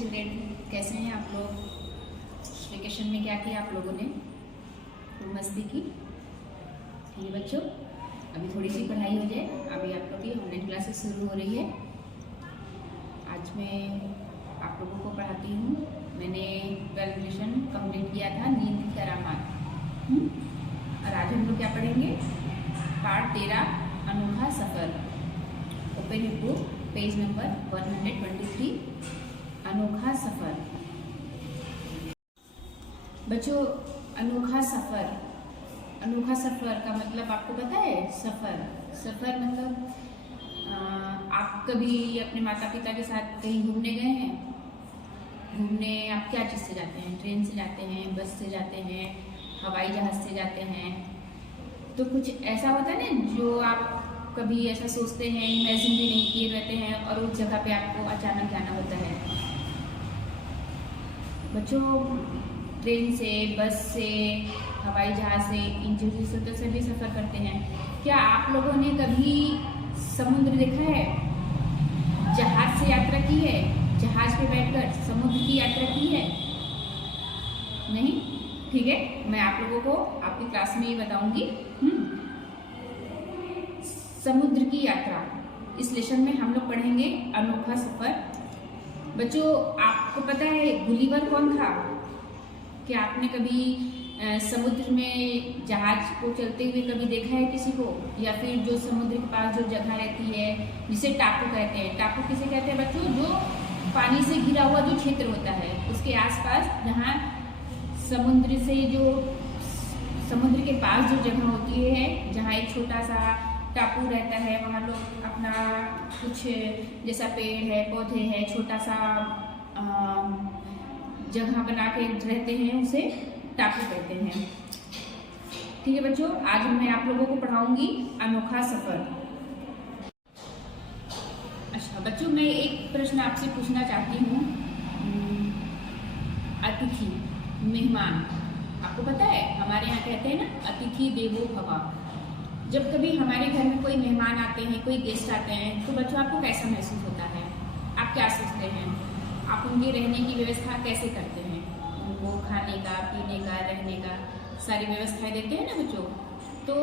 Children, कैसे हैं आप लोग? वेकेशन में क्या किया आप लोगों ने? खूब मस्ती की? ठीक है बच्चों, अभी थोड़ी सी पढ़ाई हो जाए। अभी आप लोग की ऑनलाइन क्लासेस शुरू हो रही है। आज मैं आप लोगों को पढ़ाती हूँ। मैंने 12th एडिशन कंप्लीट किया था, नींद करामात। और आज हम लोग क्या पढ़ेंगे? पार्ट 13, अनोखा सफ़र। Open your book, page number 123, अनोखा सफ़र। बच्चों, अनोखा सफ़र, अनोखा सफ़र का मतलब आपको पता है? सफ़र मतलब आप कभी अपने माता पिता के साथ कहीं घूमने गए हैं? घूमने आप क्या चीज़ से जाते हैं? ट्रेन से जाते हैं, बस से जाते हैं, हवाई जहाज़ से जाते हैं। तो कुछ ऐसा होता है ना जो आप कभी ऐसा सोचते हैं, इमेजिन भी नहीं किए रहते हैं, और उस जगह पे आपको अचानक जाना होता है। बच्चों, ट्रेन से, बस से, हवाई जहाज से, इन चीज़ों से तो सभी सफ़र करते हैं। क्या आप लोगों ने कभी समुद्र देखा है? जहाज से यात्रा की है? जहाज पे बैठकर समुद्र की यात्रा की है? नहीं? ठीक है, मैं आप लोगों को आपकी क्लास में ये बताऊंगी। समुद्र की यात्रा, इस लेसन में हम लोग पढ़ेंगे अनोखा सफ़र। बच्चों, आपको पता है गुलिवर कौन था? क्या आपने कभी समुद्र में जहाज को चलते हुए कभी देखा है किसी को? या फिर जो समुद्र के पास जो जगह रहती है जिसे टापू कहते हैं। टापू किसे कहते हैं बच्चों? जो पानी से घिरा हुआ जो क्षेत्र होता है, उसके आसपास जहाँ समुद्र से जो समुद्र के पास जो जगह होती है, जहाँ एक छोटा सा टापू रहता है, वहाँ लोग अपना कुछ जैसा पेड़ है, पौधे हैं, छोटा सा जगह बना के रहते हैं, उसे टापू कहते हैं। ठीक है बच्चों, आज मैं आप लोगों को पढ़ाऊंगी अनोखा सफ़र। अच्छा बच्चों, मैं एक प्रश्न आपसे पूछना चाहती हूँ। अतिथि, मेहमान, आपको पता है हमारे यहाँ कहते हैं ना, अतिथि देवो भव। जब कभी हमारे घर में कोई मेहमान आते हैं, कोई गेस्ट आते हैं, तो बच्चों आपको कैसा महसूस होता है? आप क्या सोचते हैं? आप उनके रहने की व्यवस्था कैसे करते हैं? उनको खाने का, पीने का, रहने का सारी व्यवस्थाएं देते हैं ना बच्चों। तो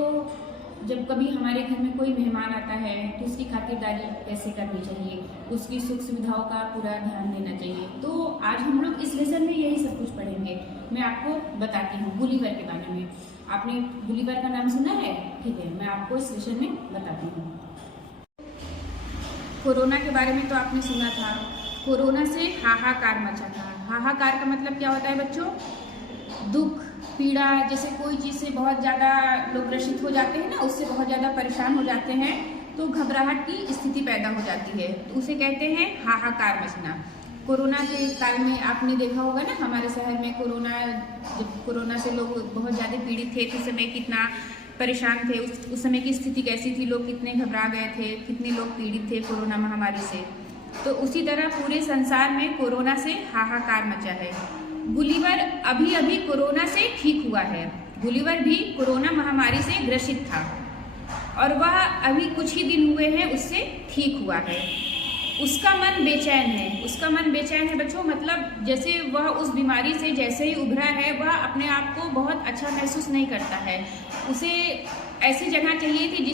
जब कभी हमारे घर में कोई मेहमान आता है तो उसकी खातिरदारी कैसे करनी चाहिए, उसकी सुख सुविधाओं का पूरा ध्यान देना चाहिए। तो आज हम लोग इस लेसन में यही सब कुछ पढ़ेंगे। मैं आपको बताती हूँ गुलिवर के बारे में। आपने गुलिवर का नाम सुना है? ठीक है, मैं आपको इस लेसन में बताती हूँ। कोरोना के बारे में तो आपने सुना था। कोरोना से हाहाकार मचा था। हाहाकार का मतलब क्या होता है बच्चों? दुख, पीड़ा, जैसे कोई चीज़ से बहुत ज़्यादा लोग ग्रसित हो जाते हैं ना, उससे बहुत ज़्यादा परेशान हो जाते हैं, तो घबराहट की स्थिति पैदा हो जाती है, तो उसे कहते हैं हाहाकार मचना। कोरोना के काल में आपने देखा होगा ना, हमारे शहर में कोरोना से लोग बहुत ज़्यादा पीड़ित थे, उस समय कितना परेशान थे, उस समय की स्थिति कैसी थी, लोग कितने घबरा गए थे, कितने लोग पीड़ित थे कोरोना महामारी से। तो उसी तरह पूरे संसार में कोरोना से हाहाकार मचा है। गुलिवर अभी अभी कोरोना से ठीक हुआ है। गुलिवर भी कोरोना महामारी से ग्रसित था और वह अभी कुछ ही दिन हुए हैं उससे ठीक हुआ है। उसका मन बेचैन है। उसका मन बेचैन है बच्चों, मतलब जैसे वह उस बीमारी से जैसे ही उभरा है, वह अपने आप को बहुत अच्छा महसूस नहीं करता है। उसे ऐसी जगह चाहिए थी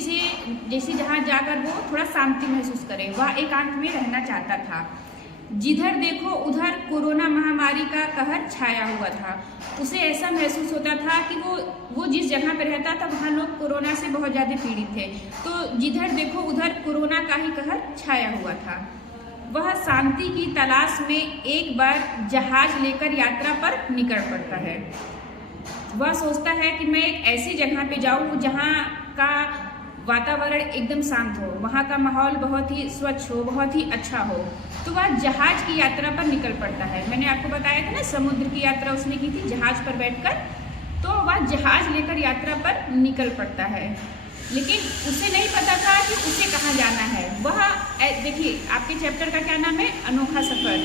जैसे जहाँ जाकर वो थोड़ा शांति महसूस करे। वह एकांत में रहना चाहता था। जिधर देखो उधर कोरोना महामारी का कहर छाया हुआ था। उसे ऐसा महसूस होता था कि वो जिस जगह पर रहता था वहाँ लोग कोरोना से बहुत ज़्यादा पीड़ित थे। तो जिधर देखो उधर कोरोना का ही कहर छाया हुआ था। वह शांति की तलाश में एक बार जहाज लेकर यात्रा पर निकल पड़ता है। वह सोचता है कि मैं एक ऐसी जगह पे जाऊँ जहाँ का वातावरण एकदम शांत हो, वहाँ का माहौल बहुत ही स्वच्छ हो, बहुत ही अच्छा हो। तो वह जहाज की यात्रा पर निकल पड़ता है। मैंने आपको बताया था ना, समुद्र की यात्रा उसने की थी जहाज पर बैठकर। तो वह जहाज लेकर यात्रा पर निकल पड़ता है, लेकिन उसे नहीं पता था कि उसे कहाँ जाना है। वह देखिए, आपके चैप्टर का क्या नाम है? अनोखा सफ़र।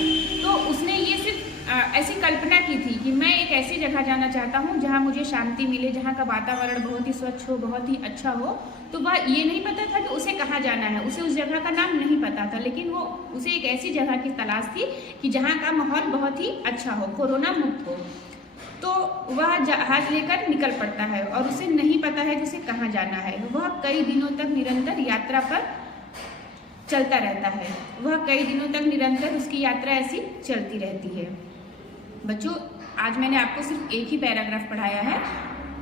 तो उसने ये सिर्फ ऐसी कल्पना की थी कि मैं एक ऐसी जगह जाना चाहता हूँ जहाँ मुझे शांति मिले, जहाँ का वातावरण बहुत ही स्वच्छ हो, बहुत ही अच्छा हो। तो वह ये नहीं पता था कि उसे कहाँ जाना है, उसे उस जगह का नाम नहीं पता था, लेकिन वो उसे एक ऐसी जगह की तलाश थी कि जहाँ का माहौल बहुत ही अच्छा हो, कोरोना मुक्त हो। तो वह जहाज लेकर निकल पड़ता है और उसे नहीं पता है कि उसे कहाँ जाना है। वह कई दिनों तक निरंतर यात्रा पर चलता रहता है, वह कई दिनों तक निरंतर उसकी यात्रा ऐसी चलती रहती है। बच्चों, आज मैंने आपको सिर्फ एक ही पैराग्राफ पढ़ाया है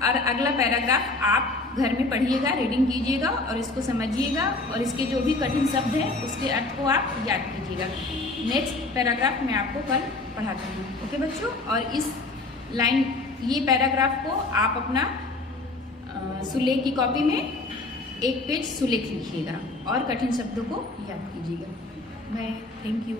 और अगला पैराग्राफ आप घर में पढ़िएगा, रीडिंग कीजिएगा और इसको समझिएगा और इसके जो भी कठिन शब्द हैं उसके अर्थ को आप याद कीजिएगा। नेक्स्ट पैराग्राफ मैं आपको कल पढ़ाती हूँ। ओके बच्चों, और इस ये पैराग्राफ को आप अपना सुलेख की कॉपी में एक पेज सुलेख लिखिएगा और कठिन शब्दों को याद कीजिएगा। Bye, thank you.